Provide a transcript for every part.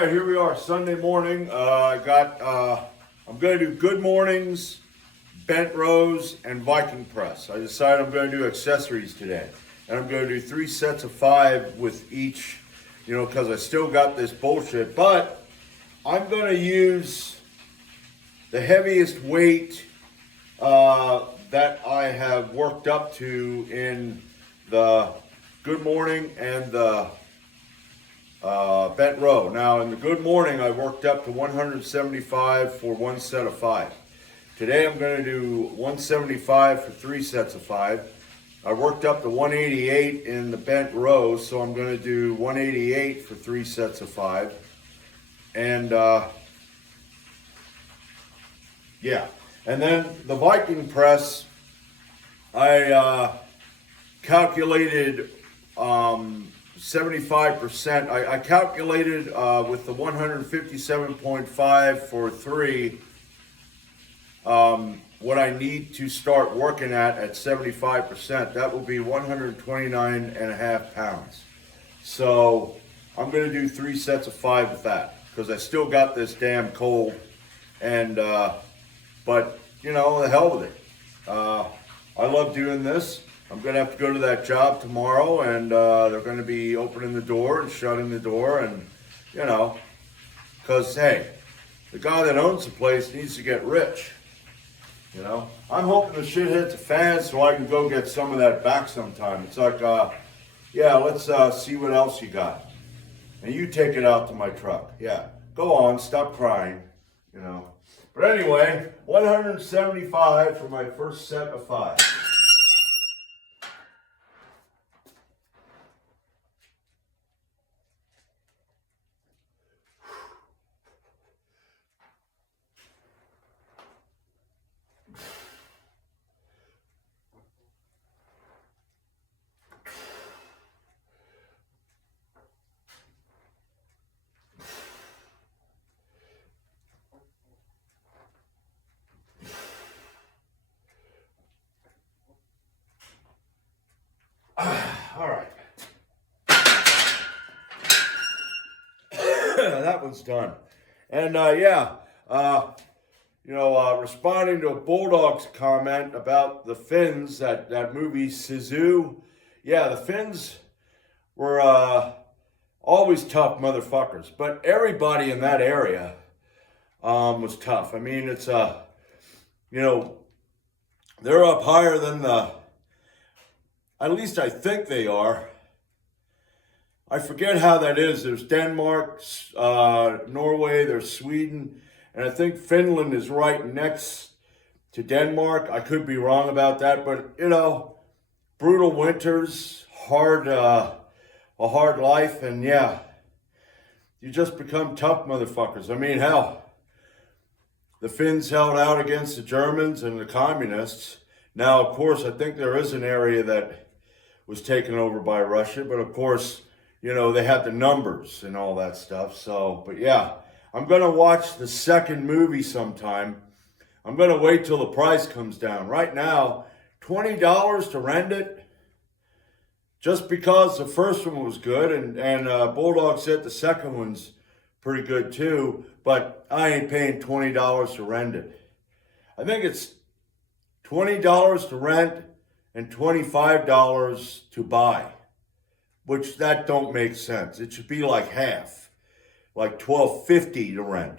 right, here we are, Sunday morning. I'm going to do good mornings, bent rows, and Viking press. I decided I'm going to do accessories today. And I'm going to do 3 sets of 5 with each, because I still got this bullshit. But I'm going to use the heaviest weight that I have worked up to in the good morning and the bent row. Now, in the good morning, I worked up to 175 for 1 set of 5. Today, I'm going to do 175 for 3 sets of 5. I worked up to 188 in the bent row, so I'm going to do 188 for 3 sets of 5. And yeah, and then the Viking press, I calculated 75%. I calculated with the 157.5 for 3 what I need to start working at 75%. That will be 129.5 pounds. So I'm going to do 3 sets of 5 with that because I still got this damn cold. And but the hell with it. I love doing this. I'm going to have to go to that job tomorrow, and they're going to be opening the door and shutting the door, and, because, hey, the guy that owns the place needs to get rich, I'm hoping the shit hits the fan so I can go get some of that back sometime. It's like, yeah, let's see what else you got. And you take it out to my truck. Yeah, go on, stop crying, But anyway, 175 for my first set of 5. All right. That one's done. And responding to a Bulldogs comment about the Finns, that movie Sisu. Yeah, the Finns were always tough motherfuckers, but everybody in that area was tough. I mean, it's they're up higher than at least I think they are. I forget how that is. There's Denmark, Norway, there's Sweden, and I think Finland is right next to Denmark. I could be wrong about that, but brutal winters, a hard life, and yeah, you just become tough motherfuckers. I mean, hell, the Finns held out against the Germans and the communists. Now, of course, I think there is an area that was taken over by Russia, but of course, they had the numbers and all that stuff. So, but yeah, I'm going to watch the second movie sometime. I'm going to wait till the price comes down. Right now, $20 to rent it, just because the first one was good, and Bulldog said the second one's pretty good too, but I ain't paying $20 to rent it. I think it's $20 to rent and $25 to buy, which that don't make sense. It should be like half, like $12.50 to rent.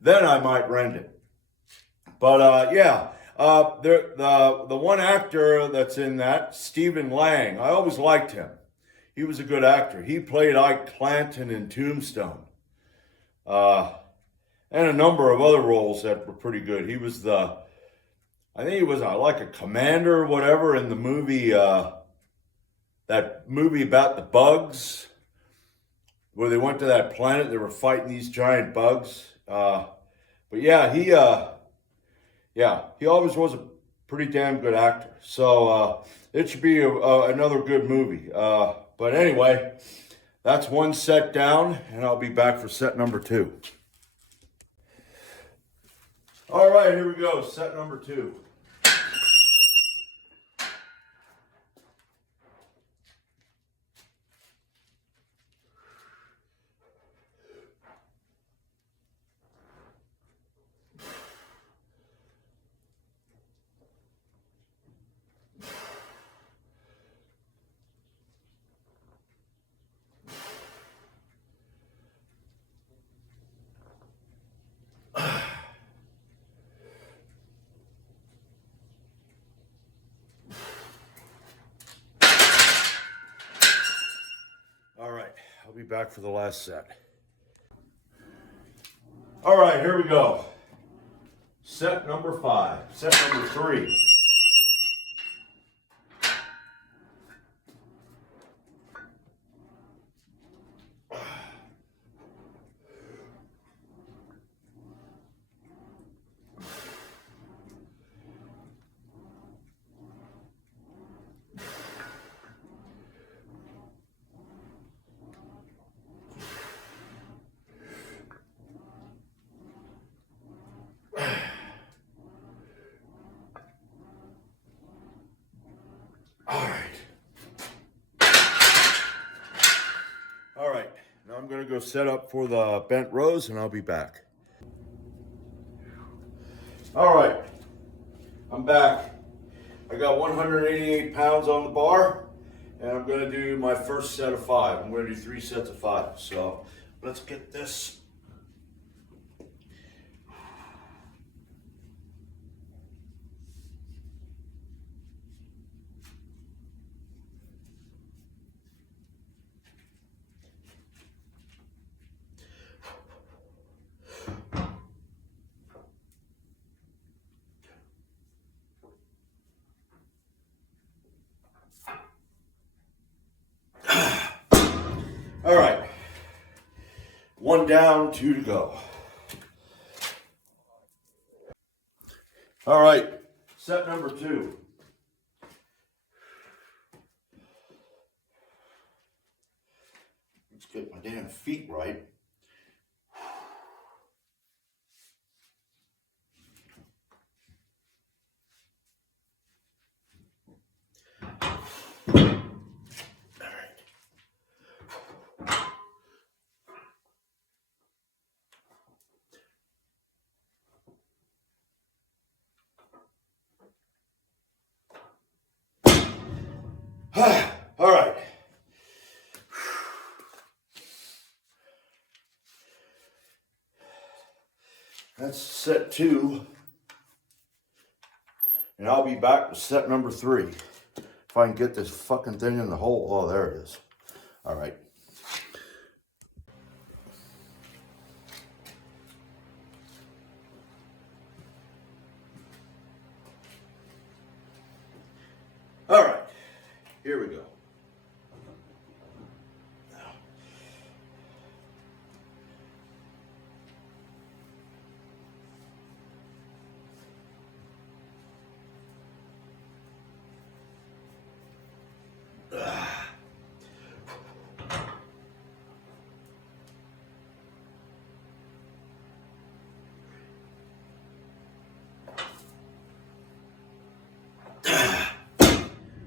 Then I might rent it. But the one actor that's in that, Stephen Lang, I always liked him. He was a good actor. He played Ike Clanton in Tombstone, and a number of other roles that were pretty good. He was I think he was like a commander or whatever in the movie, that movie about the bugs, where they went to that planet, they were fighting these giant bugs. But yeah, he always was a pretty damn good actor. So it should be another good movie. But anyway, that's 1 set down, and I'll be back for set number 2. All right, here we go, set number 2. I'll be back for the last set. All right, here we go. Set number 5, set number 3. All right, now I'm gonna go set up for the bent rows and I'll be back. All right, I'm back. I got 188 pounds on the bar and I'm gonna do my first set of 5. I'm gonna do 3 sets of 5. So let's get this. All right, 1 down, 2 to go. All right, set number 2. Let's get my damn feet right. All right. That's set 2. And I'll be back with set number 3. If I can get this fucking thing in the hole. Oh, there it is. All right. All right. Here we go.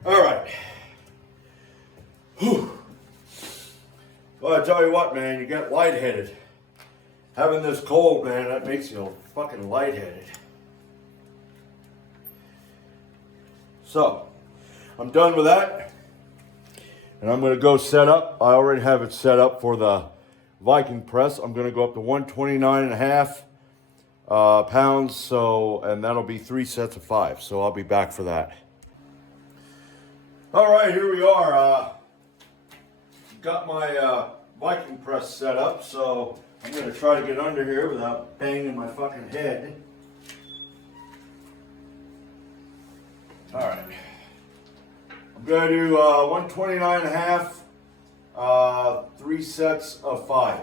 All right. Whew. Well, I tell you what, man, you get lightheaded. Having this cold, man, that makes you fucking lightheaded. So, I'm done with that. And I'm going to go set up. I already have it set up for the Viking Press. I'm going to go up to 129.5 pounds. So, and that'll be 3 sets of 5. So I'll be back for that. All right, here we are. Got my Viking Press set up. So I'm going to try to get under here without banging my fucking head. All right. I'm going to do 129.5, 3 sets of 5.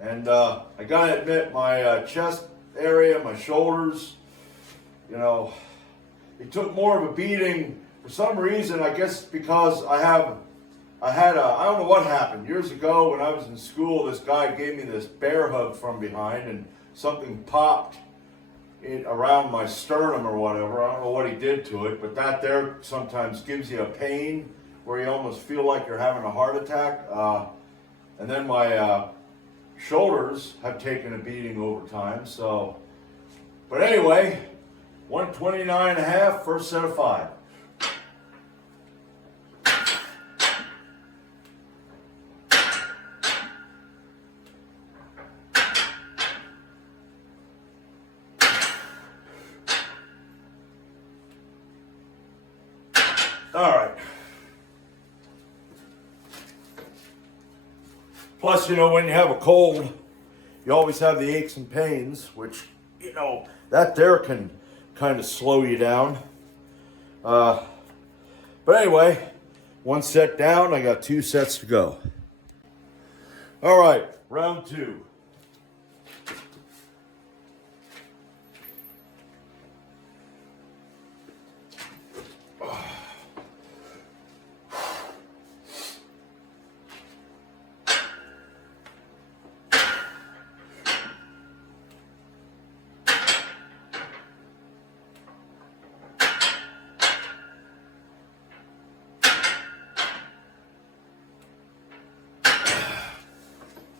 And I gotta admit, my chest area, my shoulders, you know, they took more of a beating for some reason. I guess because I don't know what happened. Years ago when I was in school, this guy gave me this bear hug from behind and something popped around my sternum or whatever. I don't know what he did to it, but that there sometimes gives you a pain where you almost feel like you're having a heart attack. And then my shoulders have taken a beating over time. So, but anyway, 129.5, first set of 5. All right. Plus, you know, when you have a cold, you always have the aches and pains, which, you know, that there can kind of slow you down. But anyway, one set down, I got 2 sets to go. All right, round 2.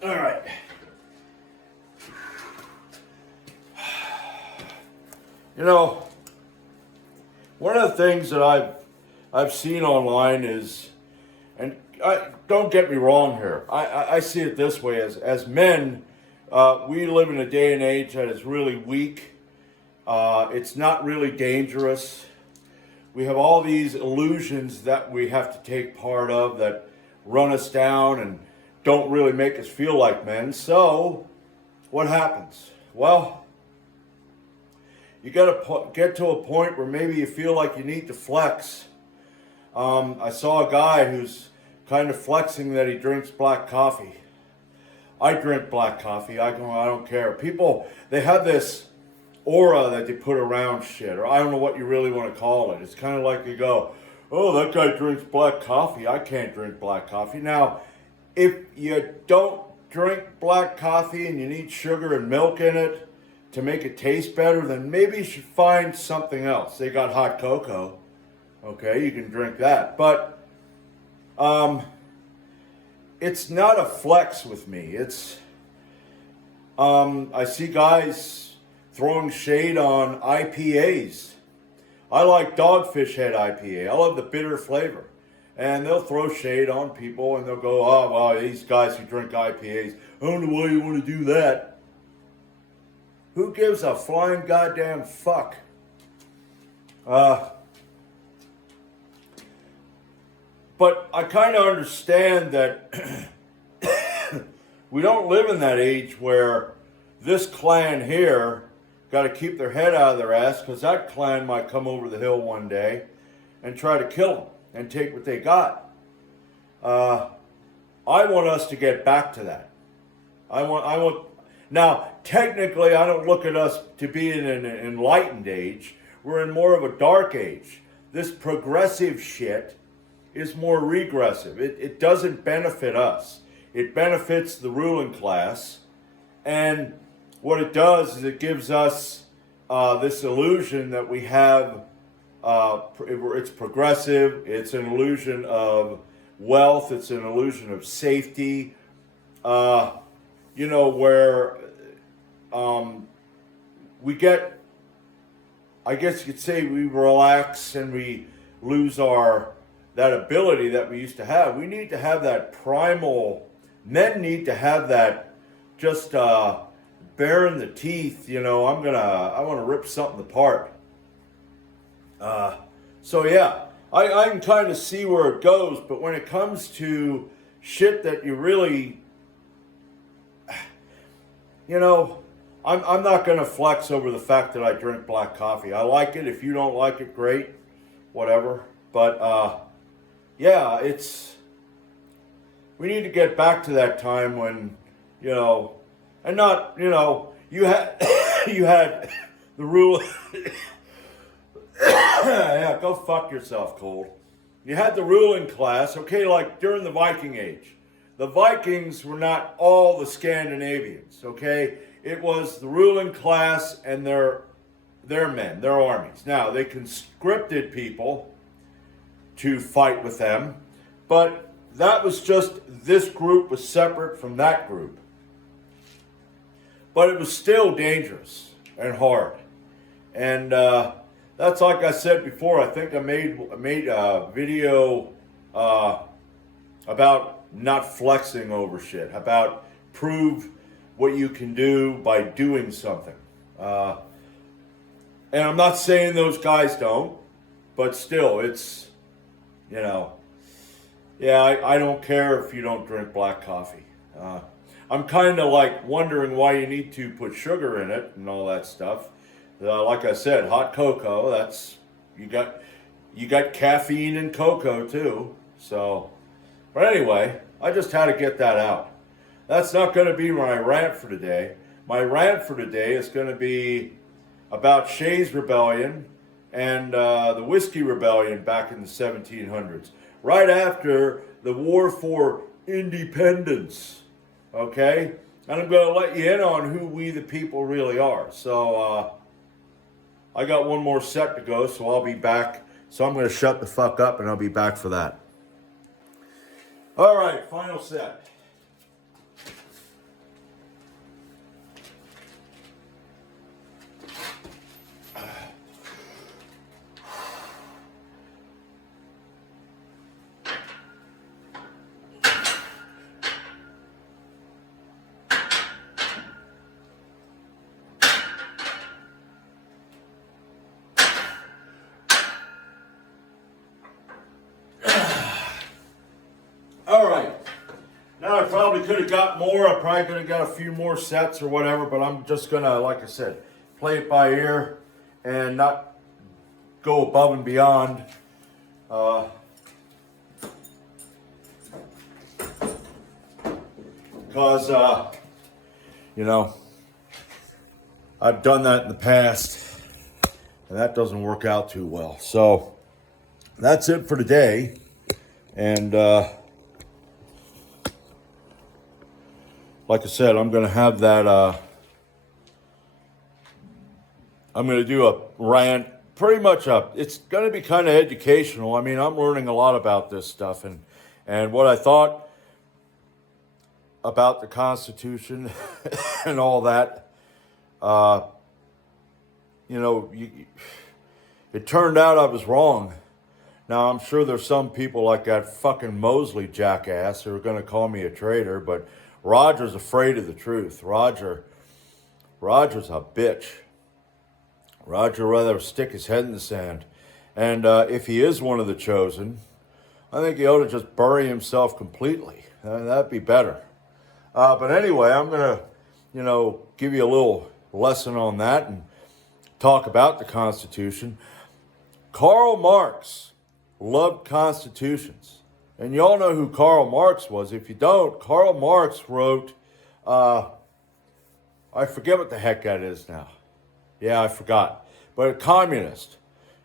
All right. You know, one of the things that I've seen online is, and don't get me wrong here, I see it this way: as men, we live in a day and age that is really weak. It's not really dangerous. We have all these illusions that we have to take part of that run us down and don't really make us feel like men. So, what happens? Well, you got to get to a point where maybe you feel like you need to flex. I saw a guy who's kind of flexing that he drinks black coffee. I drink black coffee. I don't care. People, they have this aura that they put around shit, or I don't know what you really want to call it. It's kind of like you go, oh, that guy drinks black coffee. I can't drink black coffee. Now, if you don't drink black coffee and you need sugar and milk in it to make it taste better, then maybe you should find something else. They got hot cocoa. Okay, you can drink that. But it's not a flex with me. It's I see guys throwing shade on IPAs. I like Dogfish Head IPA. I love the bitter flavor. And they'll throw shade on people and they'll go, oh, well, these guys who drink IPAs, I don't know why you want to do that. Who gives a flying goddamn fuck? But I kind of understand that we don't live in that age where this clan here got to keep their head out of their ass, because that clan might come over the hill one day and try to kill them and take what they got. I want us to get back to that. I want. Now, technically, I don't look at us to be in an enlightened age. We're in more of a dark age. This progressive shit is more regressive. It doesn't benefit us. It benefits the ruling class. And what it does is it gives us this illusion that we have, it's progressive, it's an illusion of wealth, it's an illusion of safety, you know, where we get, I guess you could say, we relax and we lose that ability that we used to have. We need to have that primal, men need to have that just baring the teeth, you know, I want to rip something apart. So yeah, I can kind of see where it goes, but when it comes to shit that you really, you know, I'm not going to flex over the fact that I drink black coffee. I like it. If you don't like it, great, whatever. But yeah, we need to get back to that time when, you know, and not, you know, you had you had the rule. Yeah, go fuck yourself, Cold. You had the ruling class, okay, like during the Viking Age. The Vikings were not all the Scandinavians, okay? It was the ruling class and their men, their armies. Now, they conscripted people to fight with them, but that was just, this group was separate from that group. But it was still dangerous and hard. And that's, like I said before, I think I made a video about not flexing over shit, about prove what you can do by doing something. And I'm not saying those guys don't, but still, it's, you know, yeah, I don't care if you don't drink black coffee. I'm kind of like wondering why you need to put sugar in it and all that stuff. Like I said, hot cocoa. That's you got caffeine in cocoa too. So, but anyway, I just had to get that out. That's not going to be my rant for today. My rant for today is going to be about Shays' Rebellion and the Whiskey Rebellion back in the 1700s, right after the War for Independence. Okay? And I'm going to let you in on who we the people really are. So I got one more set to go, so I'll be back. So I'm going to shut the fuck up and I'll be back for that. All right, final set. All right. Now I probably could have got more. I probably could have got a few more sets or whatever, but I'm just gonna, like I said, play it by ear and not go above and beyond. Because, you know, I've done that in the past and that doesn't work out too well. So that's it for today. And, like I said, I'm going to have that, I'm going to do a rant, pretty much it's going to be kind of educational. I mean, I'm learning a lot about this stuff and what I thought about the Constitution and all that. You know, it turned out I was wrong. Now, I'm sure there's some people like that fucking Mosley jackass who are going to call me a traitor, but Roger's afraid of the truth. Roger's a bitch. Roger rather stick his head in the sand. And if he is one of the chosen, I think he ought to just bury himself completely. That'd be better. But anyway, I'm going to, give you a little lesson on that and talk about the Constitution. Karl Marx loved constitutions. And you all know who Karl Marx was. If you don't, Karl Marx wrote, I forget what the heck that is now. Yeah, I forgot. But a communist.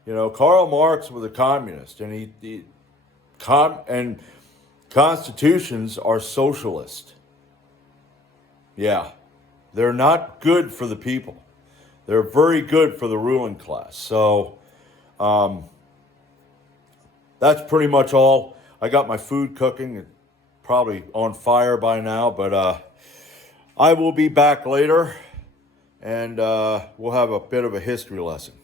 Karl Marx was a communist. And and constitutions are socialist. Yeah. They're not good for the people. They're very good for the ruling class. So, that's pretty much all. I got my food cooking. It's probably on fire by now, but I will be back later, and we'll have a bit of a history lesson.